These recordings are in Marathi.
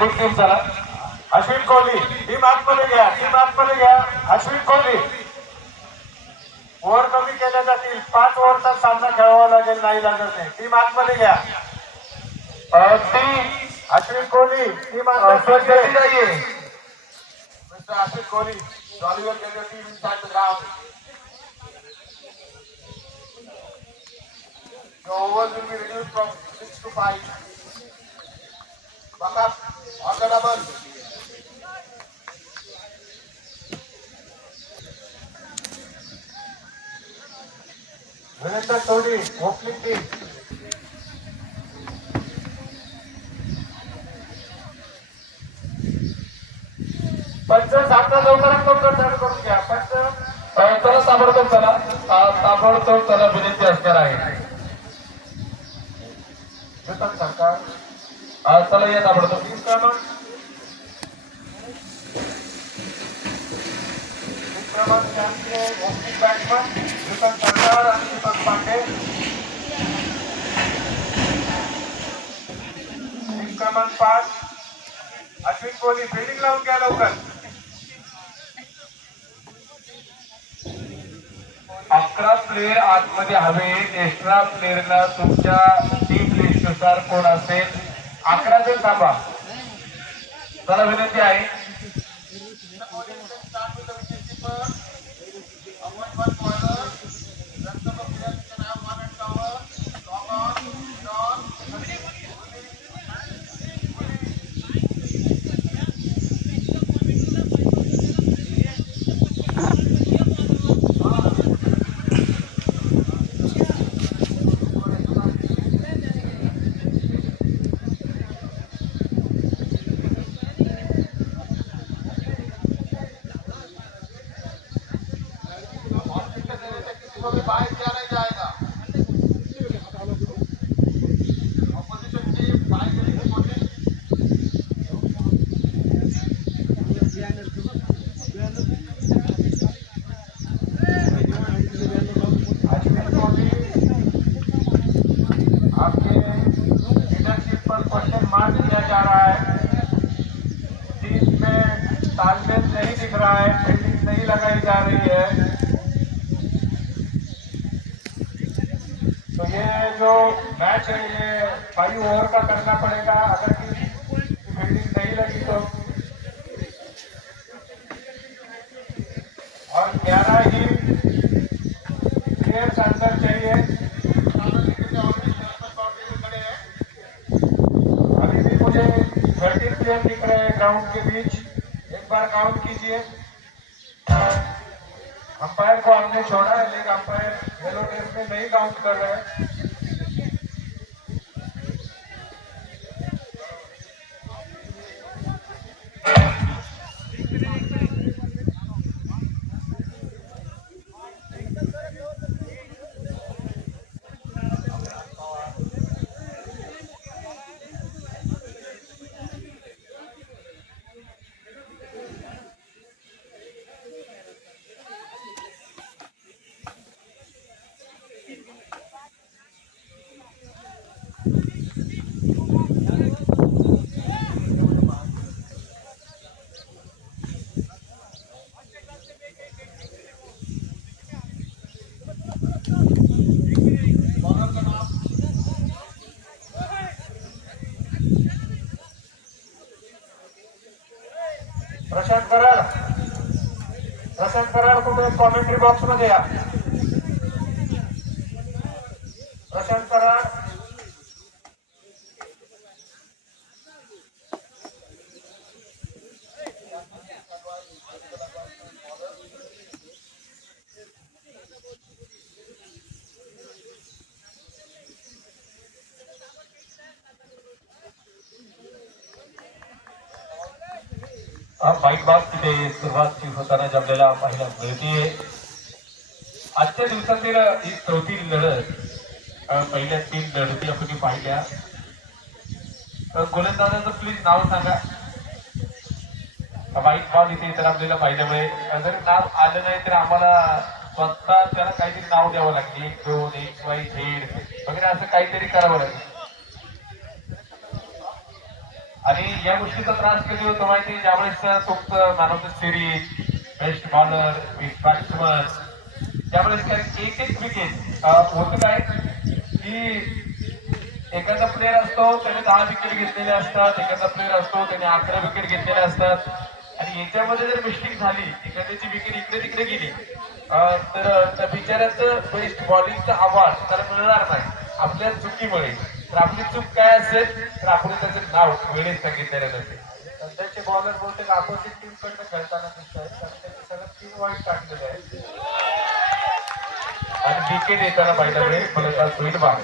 फिल्डिंग टीम चला. अश्विन कोहली टीम आतमध्ये घ्या, टीम आतमध्ये घ्या. अश्विन कोहली. ओव्हर कमी केल्या जातील. 5 ओव्हरचा सामना खेळावा लागेल, नाही लागत नाही. टीम आतमध्ये घ्या. टीम अश्विन कोहली टीम आतमध्ये जाइए. Mister Ashwin Kohli, jolly will get your team inside the ground. The overs will be reduced from 6 to 5. Back up on the double. Virender Todi, opening team. पंच सामना लवकरात चालू करून घ्या. पंच चला ताबडतोब चला, ताबडतोब चला विनंती असणार आहे. सरकार चला या ताबडतोब. ओपनिंग बॅट्समन नूतन सरकार आणि दीपक पांडे. टीम क्रमांक 5 अश्विन कोहली. फिल्डिंग लावून घ्या लवकर. 11 प्लेयर आतमध्ये हवे. एक्स्ट्रा प्लेअरला तुमच्या टीम लिस्ट नुसार कोण असेल 11 जण थांबा. मला विनंती आहे. तालमेल नहीं दिख रहा है, फील्डिंग नहीं लगाई जा रही है. तो ये जो मैच है ये 5 ओवर का करना पड़ेगा. अगर फील्डिंग नहीं लगी तो और 11 ही प्लेयर्स अंदर चाहिए. अभी भी मुझे 30 प्लेयर दिख रहे हैं ग्राउंड के बीच. एक बार काउंट कीजिए. अंपायर को हमने छोड़ा है, लेकिन अंपायर येलो ड्रेस में नहीं काउंट कर रहे हैं. प्रशांत कराड कुठे कॉमेंट्री बॉक्स मध्ये या. प्रशांत कराड. फाईट बॉक्स तिथे सुरुवात होताना जमलेला पाहायला मिळतीये. आजच्या दिवसातील ही चौथी लढत. पहिल्या 3 लढती आपण पाहिल्या. गोलंदाजाचं प्लीज नाव सांगा. व्हाईट बॉल इथे तर आपल्याला पाहिल्यामुळे जर नाव आलं नाही तर आम्हाला स्वतः त्याला काहीतरी नाव द्यावं लागेल. 1 2 XYZ वगैरे असं काहीतरी करावं लागेल. आणि या गोष्टीचा त्रास कधी होतो माहिती आहे? ज्यावेळेस तुमचं man of the series, best bowler, best batsman, त्यावेळेस काय एक एक विकेट होतं काय की एखादा प्लेअर असतो त्याने 10 विकेट घेतलेले असतात, एखादा प्लेअर असतो त्याने 11 विकेट घेतलेले असतात आणि याच्यामध्ये जर मिस्टेक झाली, एखाद्याची विकेट इकडे तिकडे गेली तर त्या बिचाऱ्याचं बेस्ट बॉलिंगचा अवॉर्ड त्याला मिळणार नाही आपल्या चुकीमुळे. तर आपली चूक काय असेल तर आपण त्याचं नाव वेळेत सांगितलेलं नसेल. सध्याचे बॉलर बहुतेक अपोजिट टीम कडनं खेळताना दिसत आहेत कारण त्यांनी सलग 3 वाईट टाकलेले आहेत. आणि विकेट येताना पाहिला वेळ फलंदाज होईल बाद.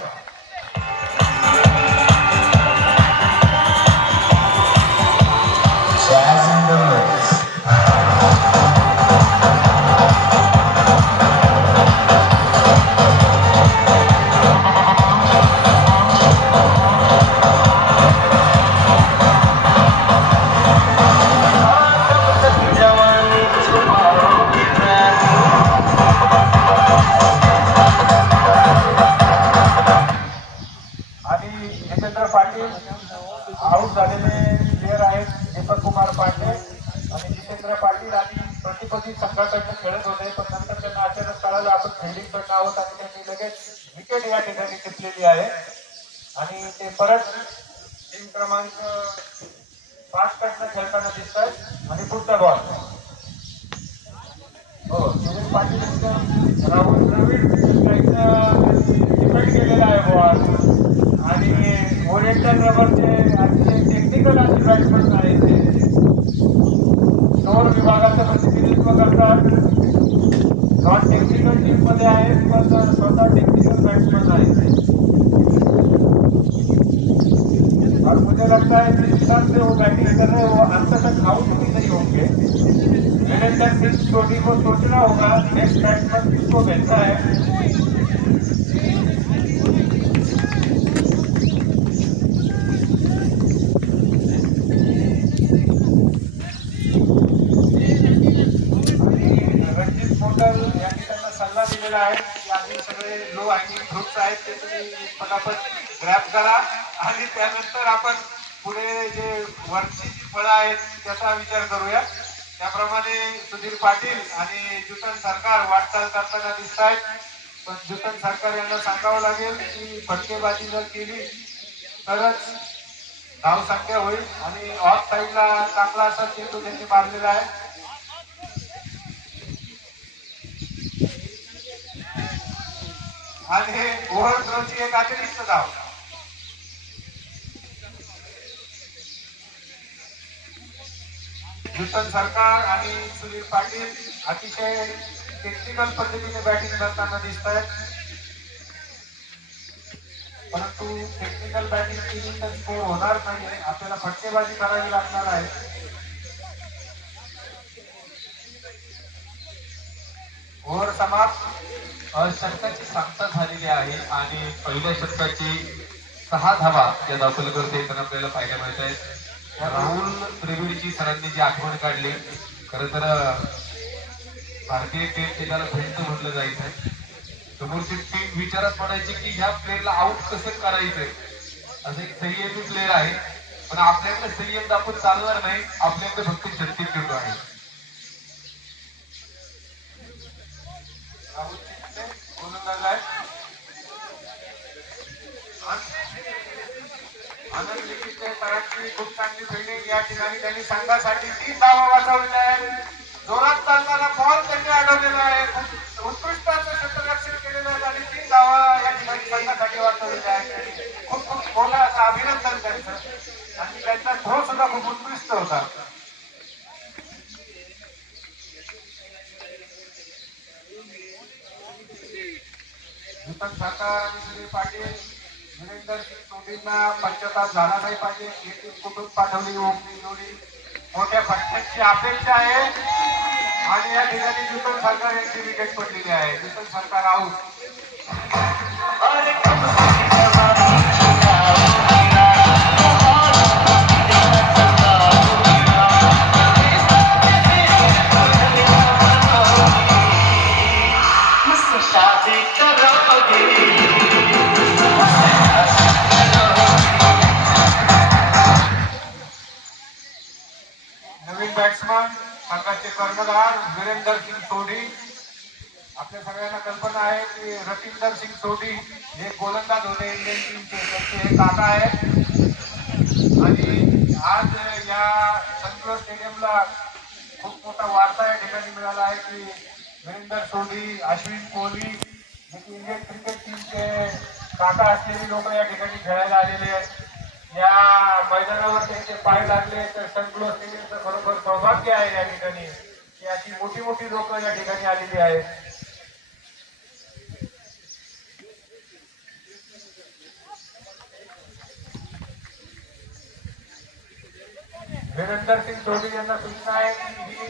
आणि जितेंद्र पाटील आऊट झालेले प्लेअर आहेत दीपक कुमार पांडे आणि जितेंद्र पाटील आणि प्रतिपदी संघाकडनं खेळत होते पण नंतर त्यांना अचानक कळालं आपण फिल्डिंग कडनं आहोत आणि त्यांनी लगेच विकेट या ठिकाणी टिपलेली आहे आणि ते परत टीम क्रमांक 5 कडनं खेळताना दिसत आहेत आणि पुढचा बॉल हो सुनील पाटील यांचं राहुल द्रविड डिपेंड केलेला आहे बॉल आणि ओरिएंटल रबरचे अतिशय टेक्निकल असे बॅट्समन आहेत ते दोन विभागाचं प्रतिनिधित्व करतात. नॉन टेक्निकल टीम मध्ये आहेत पण स्वतः टेक्निकल बॅट्समन आहेत और मुझे लगता है जिस हिसाब से वो बैटिंग कर रहे हैं वो अंत तक आउट भी नहीं होंगे. वीरेंद्र सिंह कोहली को सोचना होगा नेक्स्ट बैट्समैन किसको भेजना है. रणजित मोटल यांनी त्यांना सल्ला दिलेला आहे की आधी सगळे लो हँगिंग फ्रुट्स आहेत ते तुम्ही पटापट ग्रॅब करा आणि त्यानंतर आपण पुढे जे वरची जी फळं आहेत त्याचा विचार करूया. त्याप्रमाणे सुधीर पाटील आणि जुतन सरकार वाटचाल करताना दिसत आहेत पण जुतन सरकार यांना सांगावं लागेल की फटकेबाजी जर केली तरच धावसंख्या होईल आणि ऑफ साईडला चांगला असा चेंडू त्यांनी मारलेला आहे. आणि ओव्हर थ्रोची एक अतिरिक्त धाव. जुतन सरकार आणि सुनील पाटील अतिशय टेक्निकल पद्धतीने बॅटिंग करताना दिसत आहेत परंतु टेक्निकल बॅटिंग केली तर स्कोर होणार नाहीये आपल्याला फटकेबाजी करावी लागणार आहे. ओव्हर समाप्त. षटकाची सांगता झालेली आहे आणि पहिल्या षटकाची 6 धावा या दाखल करते तर आपल्याला पाहायला मिळत आहेत. राहुल द्रविडची सरांनी जी आठवण काढली खरं तर भारतीय टीम त्याला भिंत म्हटलं जायचं. समोरची टीम विचारात पडायची की ह्या प्लेअरला आउट कसं करायचंय. असं एक संयमी प्लेअर आहे पण आपल्याकडे संयम दाखवून चालणार नाही आपल्याकडे फक्त 36 चेंडू आहे. आनंद लिखितच्या सरांची खूप चांगली फिल्डिंग या ठिकाणी त्यांनी संघासाठी 3 धावा वाचवलेल्या आहेत. जोरात चालणारा बॉल त्यांनी अडवलेला आहे. खूप उत्कृष्ट असं क्षेत्ररक्षण केलेलं आहे आणि 3 धावा या ठिकाणी संघासाठी वाचवलेल्या आहेत. खूप खूप मोठं असं अभिनंदन त्यांचं आणि त्यांचा थ्रो सुद्धा खूप उत्कृष्ट होता. जुतन सरकार आणि सुनील पाटील वीरेंद्र सिंग कोहलींना पंचताप झाला नाही पाहिजे ही टीम कुठून पाठवली ओपनिंग जोडी मोठ्या फटक्यांची अपेक्षा आहे आणि या ठिकाणी जुतन सरकार यांची विकेट पडलेली आहे. जुतन सरकार आऊट. बॅट्समन संघाचे कर्णधार वीरेंदर सिंग सोढी. आपल्या सगळ्यांना कल्पना आहे की रतिंदर सिंग सोढी हे गोलंदाज होते इंडियन टीमचे, त्यांचे हे काका आहेत. आणि आज या संतोष स्टेडियमला खूप मोठा वारसा या ठिकाणी मिळाला आहे की वीरेंदर सोढी, अश्विन कोहली जे की इंडियन क्रिकेट टीमचे काका असलेली लोक या ठिकाणी खेळायला आलेले आहेत. या मैदानावर त्यांचे पाय लागले तर संतोष स्टेडियमचं खरोखर सौभाग्य आहे या ठिकाणी की अशी मोठी मोठी लोक या ठिकाणी आलेली आहेत. वीरेंदर सिंग सोढी यांना सूचना आहे की ही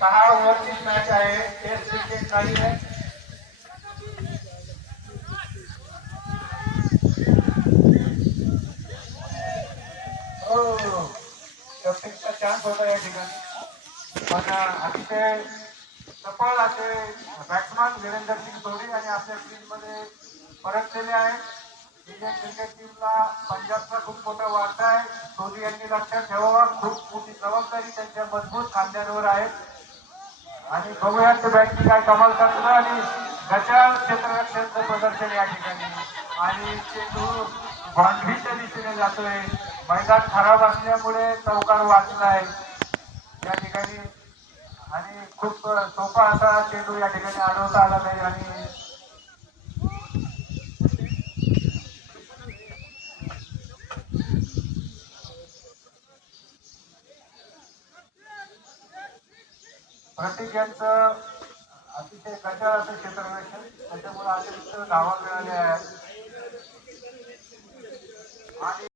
6 ओव्हरची मॅच आहे, टेस्ट क्रिकेट नाही आहे. कॅप्टनचा चान्स होता या ठिकाणी, पण अतिशय सफळ असे बॅट्समन वीरेंदर सिंग सोढी आणि आपल्या टीममध्ये परतलेले आहेत. इंडियन क्रिकेट टीमला पंजाबचा खूप मोठा वारसा आहे. सोढी यांनी लक्षात ठेवावा, खूप मोठी जबाबदारी त्यांच्या मजबूत खांद्यांवर आहे. आणि बघूयात ते बॅटिंग काय कमाल करतो आणि गचाळ क्षेत्ररक्षणाचं प्रदर्शन या ठिकाणी. आणि चेंडू बाउंड्रीच्या दिशेने जातोय. मैदान खराब असल्यामुळे चौकार वाचलाय या ठिकाणी आणि खूप सोपा असा चेंडू या ठिकाणी अडवता आला नाही. आणि प्रतीक यांचं अतिशय गचाळ असं क्षेत्ररक्षण, त्याच्यामुळे अतिरिक्त धावा मिळाल्या आहेत. आणि